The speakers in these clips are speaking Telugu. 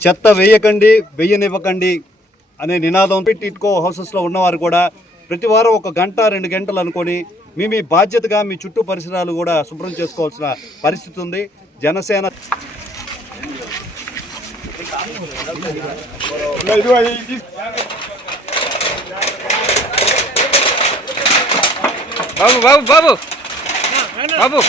చెత్త వేయకండి వెయ్యనివ్వకండి అనే నినాదం పెట్టి ఇటుకో హౌసెస్లో ఉన్నవారు కూడా ప్రతి వారం ఒక గంట రెండు గంటలు అనుకొని మీ మీ బాధ్యతగా మీ చుట్టూ పరిసరాలు కూడా శుభ్రం చేసుకోవాల్సిన పరిస్థితి ఉంది. జనసేన బాబు బాబు బాబు. బాబు.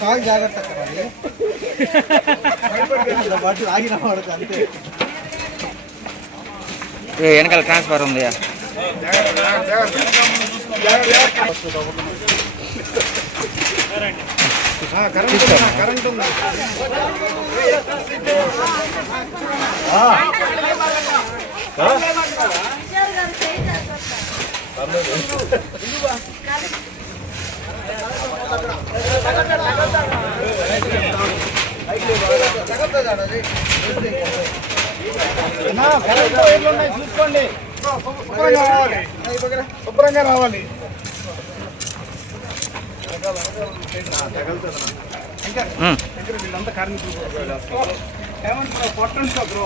కాలు జాగ్రత్త కదండి బట్టి ఆగిన వాడదు అంతే ఏ, వెనకాల ట్రాన్స్ఫర్ ఉంది కరెంట్ ఉందా? కరెంట్ ఉందా చూసుకోండి శుభ్రంగా రావాలి. వీళ్ళంతా కార్మికులు ఏమంటున్నావు పొట్టంతో బ్రో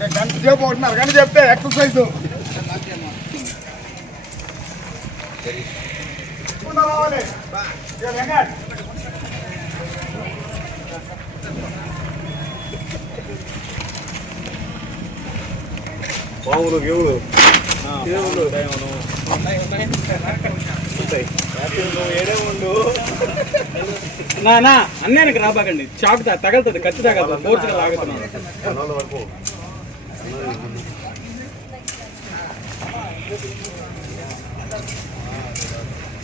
గంట సేపు ఒకటిన్నర గంట చెప్తే ఎక్సర్సైజ్ వెంకట్ పాములు గేవులు నా అన్నయ్యకి రాబాకండి. చాకు తా- తగలుతుంది తగలుతుంది. ఫోర్స్గా లాగుతున్నాను వరకు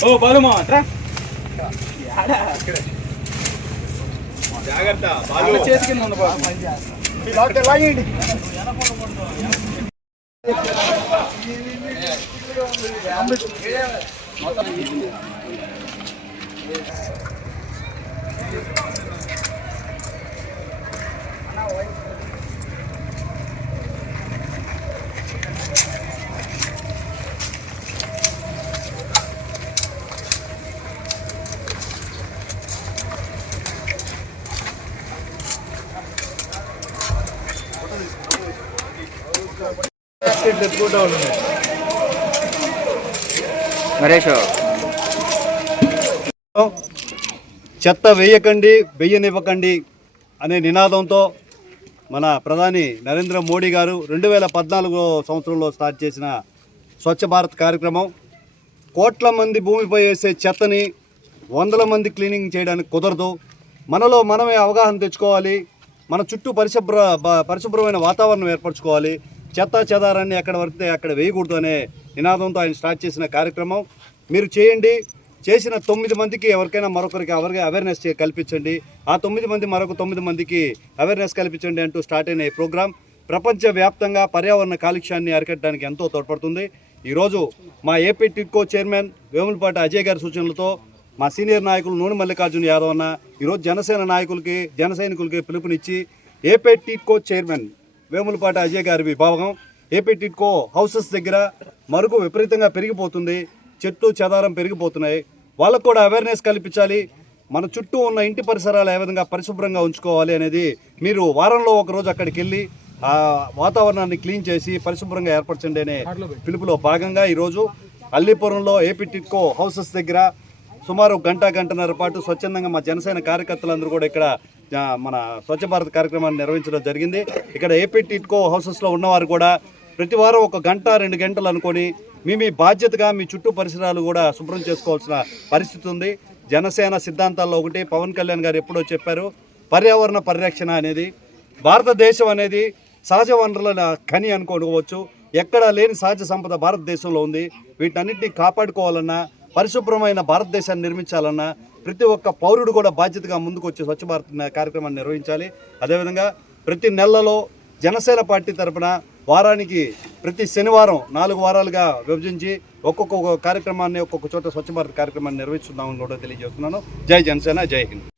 ఓ బాలుమా రా జాగ్రత్త వాళ్ళ చేతి కింద ఉంది లాగితే లాగేయండి నరేష్ చెత్త వేయకండి వెయ్యనివ్వకండి అనే నినాదంతో మన ప్రధాని నరేంద్ర మోడీ గారు రెండు వేల పద్నాలుగో సంవత్సరంలో స్టార్ట్ చేసిన స్వచ్ఛ భారత్ కార్యక్రమం కోట్ల మంది భూమిపై వేసే చెత్తని వందల మంది క్లీనింగ్ చేయడానికి కుదరదు. మనలో మనమే అవగాహన తెచ్చుకోవాలి. మన చుట్టూ పరిశుభ్ర పరిశుభ్రమైన వాతావరణం ఏర్పరచుకోవాలి. చెత్త చెదారాన్ని ఎక్కడ వరితే అక్కడ వేయకూడదు అనే నినాదంతో ఆయన స్టార్ట్ చేసిన కార్యక్రమం. మీరు చేయండి. చేసిన తొమ్మిది మందికి ఎవరికైనా మరొకరికి ఎవరికి అవేర్నెస్ చే- కల్పించండి. ఆ తొమ్మిది మంది మరొక తొమ్మిది మందికి అవేర్నెస్ కల్పించండి అంటూ స్టార్ట్ అయిన ఈ ప్రోగ్రాం. ప్రపంచవ్యాప్తంగా పర్యావరణ కాలుష్యాన్ని అరికట్టడానికి ఎంతో తోడ్పడుతుంది. ఈరోజు మా ఏపీ టిడ్కో చైర్మన్ వేములపాటి అజయ్ గారి సూచనలతో మా సీనియర్ నాయకులు నూనె మల్లికార్జున యాదవ్ అన్న ఈరోజు జనసేన నాయకులకి జన సైనికులకి పిలుపునిచ్చి ఏపీ టిడ్కో చైర్మన్ వేములపాటి అజయ్ గారి విభాగం. ఏపీ టిట్కో హౌసెస్ దగ్గర మరుగు విపరీతంగా పెరిగిపోతుంది. చెట్లు చెదారం పెరిగిపోతున్నాయి. వాళ్ళకు కూడా అవేర్నెస్ కల్పించాలి. మన చుట్టూ ఉన్న ఇంటి పరిసరాలు ఏ విధంగా పరిశుభ్రంగా ఉంచుకోవాలి అనేది మీరు వారంలో ఒకరోజు అక్కడికి వెళ్ళి ఆ వాతావరణాన్ని క్లీన్ చేసి పరిశుభ్రంగా ఏర్పరచండి అనే పిలుపులో భాగంగా ఈరోజు అల్లీపురంలో ఏపీ టిట్కో హౌసెస్ దగ్గర సుమారు గంట గంటన్నర పాటు స్వచ్ఛందంగా మా జనసేన కార్యకర్తలందరూ కూడా ఇక్కడ మన స్వచ్ఛ భారత్ కార్యక్రమాన్ని నిర్వహించడం జరిగింది. ఇక్కడ ఏపీ టిట్కో హౌసెస్లో ఉన్నవారు కూడా ప్రతి వారం ఒక గంట రెండు గంటలు అనుకొని మీ మీ బాధ్యతగా మీ చుట్టూ పరిసరాలు కూడా శుభ్రం చేసుకోవాల్సిన పరిస్థితి ఉంది. జనసేన సిద్ధాంతాల్లో ఒకటి పవన్ కళ్యాణ్ గారు ఎప్పుడో చెప్పారు పర్యావరణ పరిరక్షణ అనేది భారతదేశం అనేది సహజ వనరుల ఖని అనుకోవచ్చు. ఎక్కడా లేని సహజ సంపద భారతదేశంలో ఉంది. వీటన్నిటిని కాపాడుకోవాలన్నా పరిశుభ్రమైన భారతదేశాన్ని నిర్మించాలన్నా ప్రతి ఒక్క పౌరుడు కూడా బాధ్యతగా ముందుకు వచ్చి స్వచ్ఛ భారత్ కార్యక్రమాన్ని నిర్వహించాలి. అదేవిధంగా ప్రతి నెలలో జనసేన పార్టీ తరపున వారానికి ప్రతి శనివారం నాలుగు వారాలుగా విభజించి ఒక్కొక్క కార్యక్రమాన్ని ఒక్కొక్క చోట స్వచ్ఛ భారత్ కార్యక్రమాన్ని నిర్వహిస్తున్నామని కూడా తెలియజేస్తున్నాను. జై జనసేన జై హింద్.